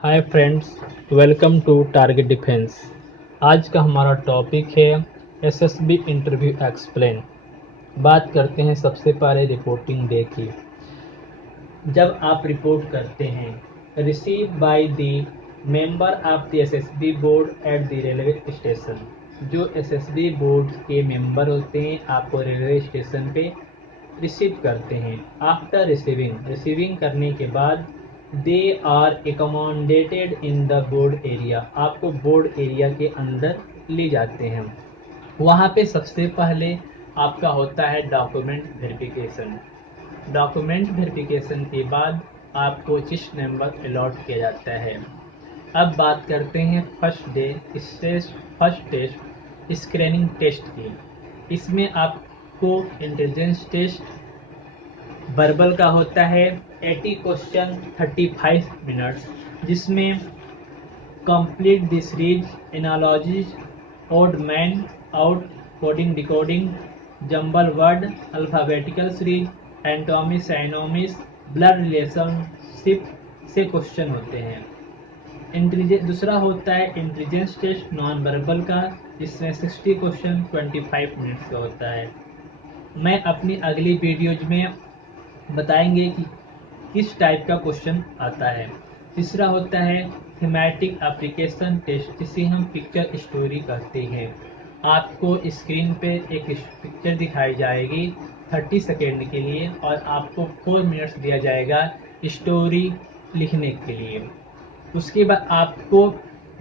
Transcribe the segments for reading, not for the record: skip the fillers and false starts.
Hi friends, welcome to Target Defence. आज का हमारा टॉपिक है एसएसबी इंटरव्यू एक्सप्लेन। बात करते हैं सबसे पहले रिपोर्टिंग डे की। जब आप रिपोर्ट करते हैं receive by the member of the SSB board at the railway station. जो एसएसबी बोर्ड के मेंबर होते हैं आपको रेलवे स्टेशन पे रिसीव करते हैं। आफ्टर रिसीविंग करने के बाद they are accommodated in the board area. आपको बोर्ड एरिया के अंदर ले जाते हैं। वहाँ पे सबसे पहले आपका होता है डॉक्यूमेंट वेरिफिकेशन। डॉक्यूमेंट वेरिफिकेशन के बाद आपको चिस्ट नंबर अलॉट किया जाता है। अब बात करते हैं फर्स्ट टेस्ट स्क्रीनिंग टेस्ट की। इसमें आपको इंटेलिजेंस टेस्ट वर्बल का होता है 80 क्वेश्चन 35 मिनट्स, जिसमें complete the series analogies odd man out coding decoding jumble word alphabetical series antonym synonyms blood relationship से क्वेश्चन होते हैं। दूसरा होता है इंटेलिजेंस टेस्ट नॉन वर्बल का, जिसमें 60 क्वेश्चन 25 मिनट्स का होता है। मैं अपनी अगली वीडियोज में बताएंगे कि किस टाइप का क्वेश्चन आता है। तीसरा होता है थीमेटिक एप्लीकेशन टेस्ट, जिसे हम पिक्चर स्टोरी कहते हैं। आपको स्क्रीन पे एक पिक्चर दिखाई जाएगी 30 सेकेंड के लिए और आपको 4 मिनट्स दिया जाएगा स्टोरी लिखने के लिए। उसके बाद आपको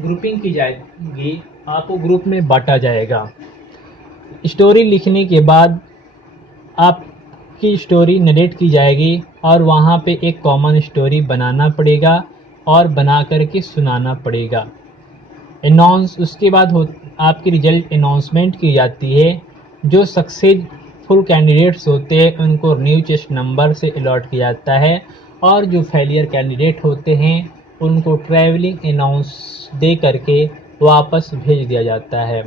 ग्रुपिंग की जाएगी, आपको ग्रुप में बांटा जाएगा। स्टोरी लिखने के बाद आपकी स्टोरी नरेट की जाएगी और वहाँ पे एक कॉमन स्टोरी बनाना पड़ेगा और बना करके सुनाना पड़ेगा। उसके बाद आपकी रिजल्ट अनाउंसमेंट की जाती है। जो सक्सेसफुल कैंडिडेट्स होते हैं उनको न्यू चेस्ट नंबर से अलॉट किया जाता है और जो फेलियर कैंडिडेट होते हैं उनको ट्रैवलिंग अनाउंस दे करके वापस भेज दिया जाता है।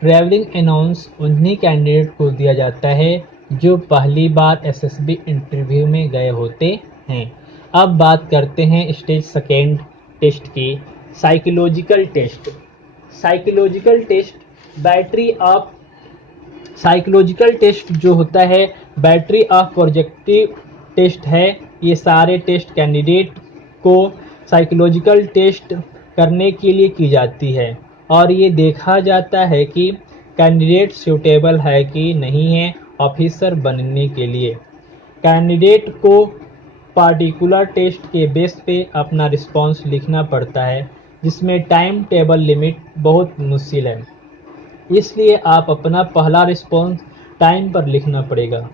ट्रैवलिंग अनाउंस उन्हीं कैंडिडेट को दिया जाता है जो पहली बार एसएसबी इंटरव्यू में गए होते हैं। अब बात करते हैं स्टेज सेकेंड टेस्ट की, psychological test. Psychological test battery of psychological test जो होता है बैटरी ऑफ प्रोजेक्टिव टेस्ट है। ये सारे टेस्ट कैंडिडेट को साइकोलॉजिकल टेस्ट करने के लिए की जाती है और ये देखा जाता है कि कैंडिडेट सूटेबल है कि नहीं है ऑफिसर बनने के लिए। कैंडिडेट को पार्टिकुलर टेस्ट के बेस पे अपना रिस्पॉन्स लिखना पड़ता है, जिसमें टाइम टेबल लिमिट बहुत मुश्किल है, इसलिए आप अपना पहला रिस्पॉन्स टाइम पर लिखना पड़ेगा।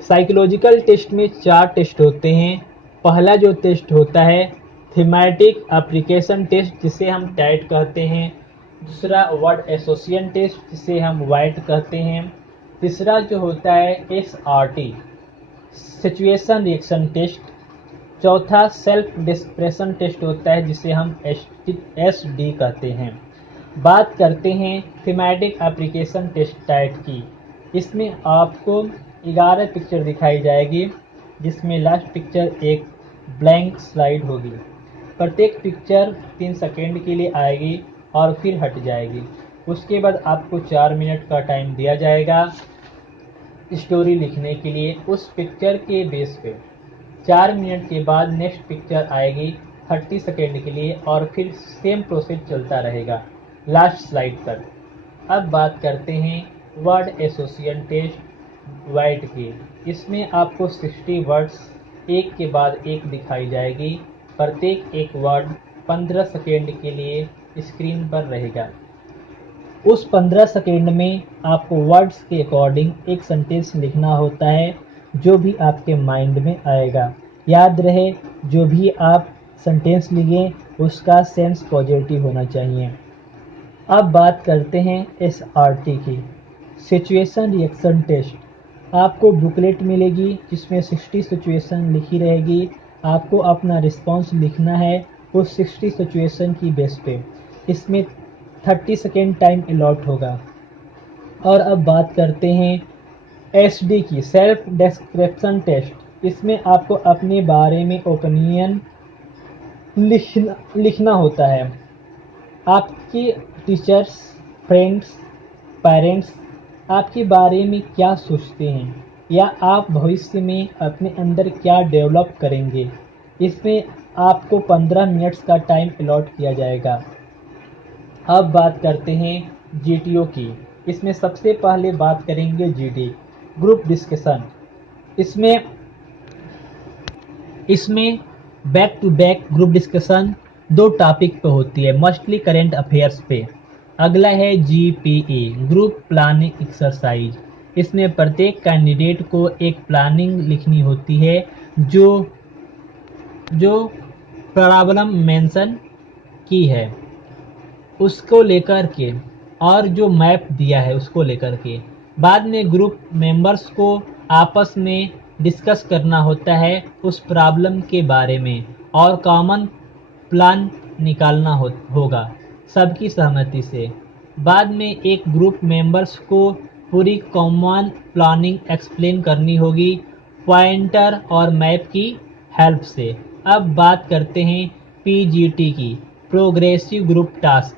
साइकोलॉजिकल टेस्ट में 4 टेस्ट होते हैं। पहला जो टेस्ट होता है थीमेटिक एप्लीकेशन टेस्ट, जिसे हम टैट कहते हैं। दूसरा वर्ड एसोसिएशन टेस्ट, जिसे हम वाइट कहते हैं। तीसरा जो होता है SRT सिचुएशन रिएक्शन टेस्ट। चौथा सेल्फ डिस्क्रिप्शन टेस्ट होता है, जिसे हम SD कहते हैं। बात करते हैं थीमेटिक एप्लीकेशन टेस्ट टाइप की। इसमें आपको 11 पिक्चर दिखाई जाएगी, जिसमें लास्ट पिक्चर एक ब्लैंक स्लाइड होगी। प्रत्येक पिक्चर 3 सेकेंड के लिए आएगी और फिर हट जाएगी। उसके बाद आपको 4 मिनट का टाइम दिया जाएगा स्टोरी लिखने के लिए उस पिक्चर के बेस पे। 4 मिनट के बाद नेक्स्ट पिक्चर आएगी 30 सेकेंड के लिए और फिर सेम प्रोसेस चलता रहेगा लास्ट स्लाइड तक। अब बात करते हैं वर्ड एसोसिएशन टेस्ट वाइट की। इसमें आपको 60 वर्ड्स एक के बाद एक दिखाई जाएगी। प्रत्येक एक वर्ड 15 सेकेंड के लिए स्क्रीन पर रहेगा। उस 15 सेकेंड में आपको वर्ड्स के अकॉर्डिंग एक सेंटेंस लिखना होता है, जो भी आपके माइंड में आएगा। याद रहे, जो भी आप सेंटेंस लिखें उसका सेंस पॉजिटिव होना चाहिए। अब बात करते हैं SRT की, सिचुएशन रिएक्शन टेस्ट। आपको बुकलेट मिलेगी जिसमें 60 सिचुएशन लिखी रहेगी। आपको अपना रिस्पॉन्स लिखना है उस 60 सिचुएशन की बेस पे। इसमें 30 सेकेंड टाइम अलॉट होगा। और अब बात करते हैं SD की, सेल्फ डिस्क्रिप्शन टेस्ट। इसमें आपको अपने बारे में ओपिनियन लिखना होता है। आपके टीचर्स, फ्रेंड्स, पेरेंट्स आपके बारे में क्या सोचते हैं या आप भविष्य में अपने अंदर क्या डेवलप करेंगे। इसमें आपको 15 मिनट्स का टाइम अलॉट किया जाएगा। अब बात करते हैं जीटीओ की। इसमें सबसे पहले बात करेंगे जीडी, ग्रुप डिस्कशन। इसमें back to back group discussion 2 topic पे होती है, मोस्टली करेंट अफेयर्स पे। अगला है जीपीई, ग्रुप प्लानिंग एक्सरसाइज। इसमें प्रत्येक कैंडिडेट को एक प्लानिंग लिखनी होती है जो प्रॉब्लम मेंशन की है उसको लेकर के, और जो मैप दिया है उसको लेकर के। बाद में ग्रुप मेंबर्स को आपस में डिस्कस करना होता है उस प्रॉब्लम के बारे में और कॉमन प्लान निकालना होगा सबकी सहमति से। बाद में एक ग्रुप मेंबर्स को पूरी कॉमन प्लानिंग एक्सप्लेन करनी होगी पॉइंटर और मैप की हेल्प से। अब बात करते हैं पीजीटी की, प्रोग्रेसिव ग्रुप टास्क।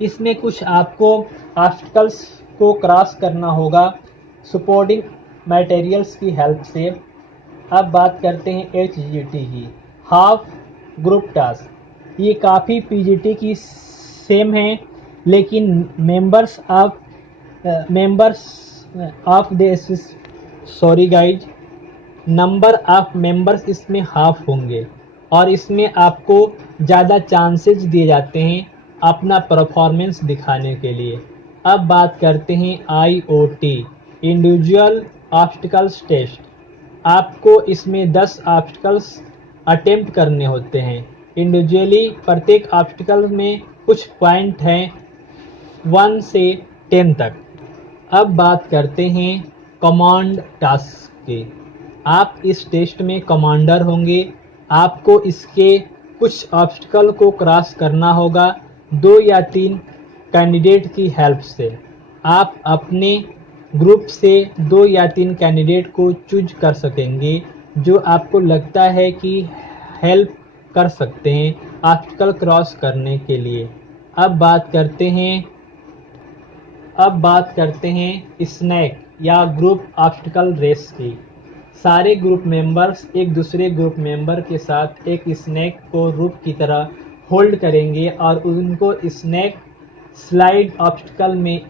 इसमें कुछ आपको ऑब्स्टिकल्स को क्रॉस करना होगा सपोर्टिंग मटेरियल्स की हेल्प से। अब बात करते हैं एचजीटी की, हाफ ग्रुप टास्क। ये काफ़ी पीजीटी की सेम है, लेकिन members of the sorry guys, number of members इसमें हाफ होंगे और इसमें आपको ज़्यादा चांसेस दिए जाते हैं अपना परफॉर्मेंस दिखाने के लिए। अब बात करते हैं आईओटी, इंडिविजुअल ऑब्स्टिकल्स टेस्ट। आपको इसमें 10 ऑब्स्टिकल्स अटेम्प्ट करने होते हैं इंडिविजुअली। प्रत्येक ऑब्स्टिकल में कुछ पॉइंट हैं 1 से 10 तक। अब बात करते हैं कमांड टास्क के। आप इस टेस्ट में कमांडर होंगे। आपको इसके कुछ ऑब्स्टिकल को क्रॉस करना होगा 2 या 3 कैंडिडेट की हेल्प से। आप अपने ग्रुप से 2 या 3 कैंडिडेट को चूज कर सकेंगे जो आपको लगता है कि हेल्प कर सकते हैं ऑब्स्टिकल क्रॉस करने के लिए। अब बात करते हैं स्नैक या ग्रुप ऑब्स्टिकल रेस की। सारे ग्रुप मेंबर्स एक दूसरे ग्रुप मेंबर के साथ एक स्नैक को रूप की तरह होल्ड करेंगे और उनको स्नैक स्लाइड ऑब्स्टिकल में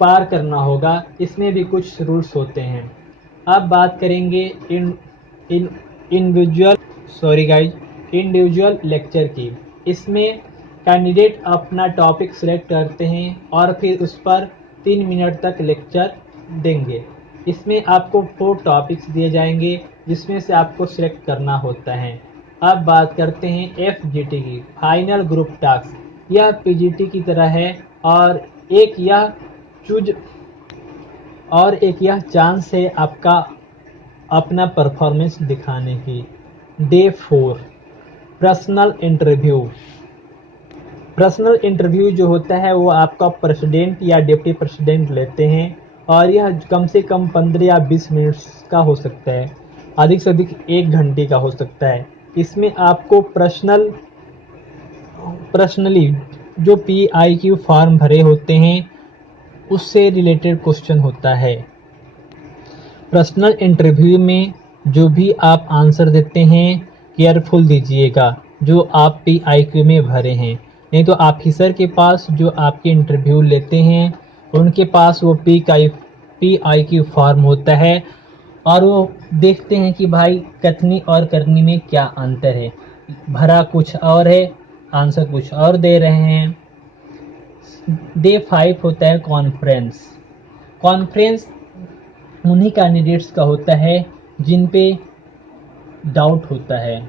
पार करना होगा। इसमें भी कुछ रूल्स होते हैं। अब बात करेंगे इंडिविजुअल लेक्चर की। इसमें कैंडिडेट अपना टॉपिक सिलेक्ट करते हैं और फिर उस पर 3 मिनट तक लेक्चर देंगे। इसमें आपको 4 टॉपिक्स दिए जाएंगे जिसमें से आपको सिलेक्ट करना होता है। अब बात करते हैं एफजीटी की, फाइनल ग्रुप टास्क। यह पीजीटी की तरह है और एक यह चांस है आपका अपना परफॉर्मेंस दिखाने की। डे 4, पर्सनल इंटरव्यू जो होता है वो आपका प्रेसिडेंट या डिप्टी प्रेसिडेंट लेते हैं और यह कम से कम 15 या 20 मिनट्स का हो सकता है, अधिक से अधिक 1 घंटे का हो सकता है। इसमें आपको पर्सनली जो PIQ फॉर्म भरे होते हैं उससे रिलेटेड क्वेश्चन होता है। पर्सनल इंटरव्यू में जो भी आप आंसर देते हैं केयरफुल दीजिएगा जो आप PIQ में भरे हैं, नहीं तो ऑफिसर के पास जो आपके इंटरव्यू लेते हैं उनके पास वो PIQ फॉर्म होता है और वो देखते हैं कि भाई कथनी और करनी में क्या अंतर है, भरा कुछ और है आंसर कुछ और दे रहे हैं। डे 5 होता है कॉन्फ्रेंस उन्हीं कैंडिडेट्स का होता है जिन पे डाउट होता है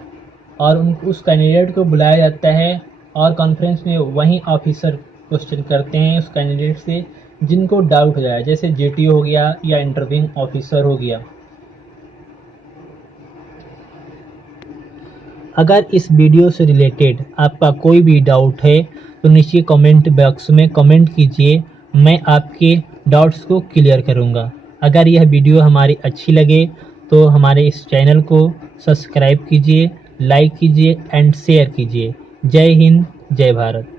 और उस कैंडिडेट को बुलाया जाता है और कॉन्फ्रेंस में वही ऑफिसर क्वेश्चन करते हैं उस कैंडिडेट से जिनको डाउट हो जाए, जैसे JTO हो गया या इंटरव्यूइंग ऑफिसर हो गया। अगर इस वीडियो से रिलेटेड आपका कोई भी डाउट है तो नीचे कमेंट बॉक्स में कमेंट कीजिए, मैं आपके डाउट्स को क्लियर करूंगा। अगर यह वीडियो हमारी अच्छी लगे तो हमारे इस चैनल को सब्सक्राइब कीजिए, लाइक कीजिए एंड शेयर कीजिए। जय हिंद, जय भारत।